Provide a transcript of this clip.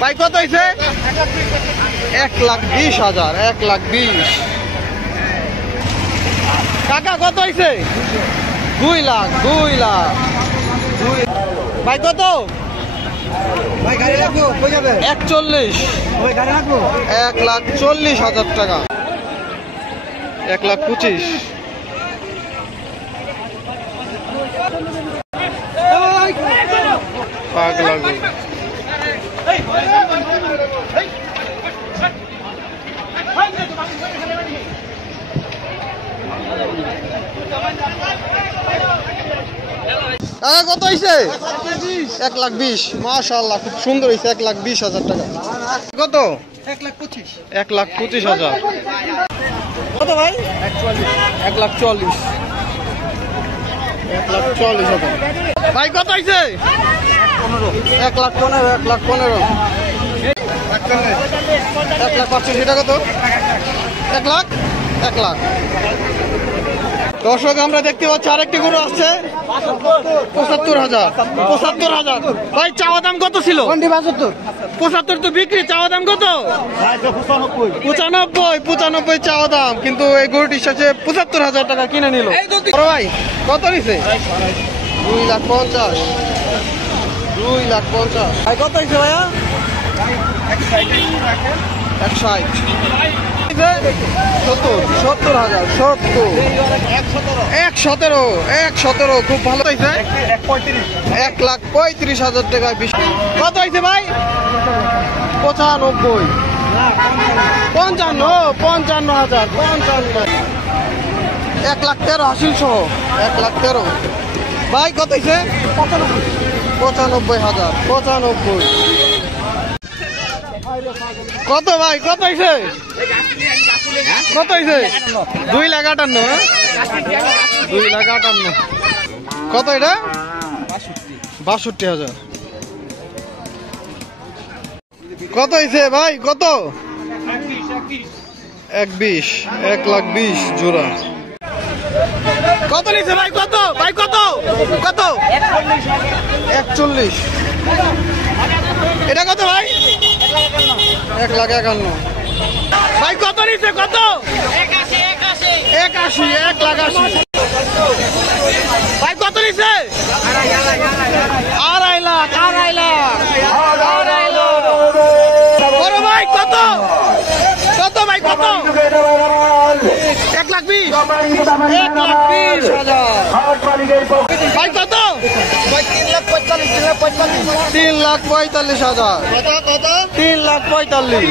ভাই কত হয়েছে? 1,20,000, 1,20,000। কাকা কত হয়েছে? 2 লাখ, 2 লাখ। ভাই কত? 41, 1,40,000 টাকা। 1,25,000। পাগলা গরু। কত হয়েছে? 1,20,000। মাশাআল্লাহ, খুব সুন্দর হয়েছে। 1,20,000 টাকা। কত? 1,25,000। 1,25,000। কত ভাই? 1,40,000। 1,40,000। ভাই কত হয়েছে? 1,15,000, 1,15,000। 1,85,000। এটা কত? 1 লাখ, 1 লাখ। দর্শক আমরা দেখতে পাচ্ছি আরেকটি গরু আসছে। 75,000, 75,000। ভাই চাওয়া দাম কত ছিল? 75 তো বিক্রি, চাওয়া দাম কত? 95 চাওয়া দাম, কিন্তু এই গরুটির সাথে 75,000 টাকা কিনে নিল। ভাই কত নিছে? 2,50,000, 2,50,000। ভাই কত হয়েছে ভাইয়া? 160, 70,000, 70, 117, খুব ভালো হয়েছে। 1,35,000 টাকা। কত হয়েছে ভাই? 95, 55,000, 55। 1,13,000 হাসিল সহ, 1,13,000। ভাই কত হয়েছে? 95,000, 95। কত ভাই কত হয়েছে? কত হয়েছে? 2,58,000, 2,58,000। কত এটা? 62,000। কত হয়েছে ভাই? কত? 1,20,000, 1,20,000 জোড়া। কত নিছে ভাই? কত ভাই? কত? কত? 41। এটা কত ভাই? 1,51,000। ভাই কত নিছে? কত? 81, 1,80,000। ভাই কত নিছে? 2.5 লাখ, 2.5 লাখ, 2.5 লাখ। বড় ভাই কত? কত ভাই? কত? 1,20,000, 1,20,000। ভাই কত? 3,45,000, 3,45,000।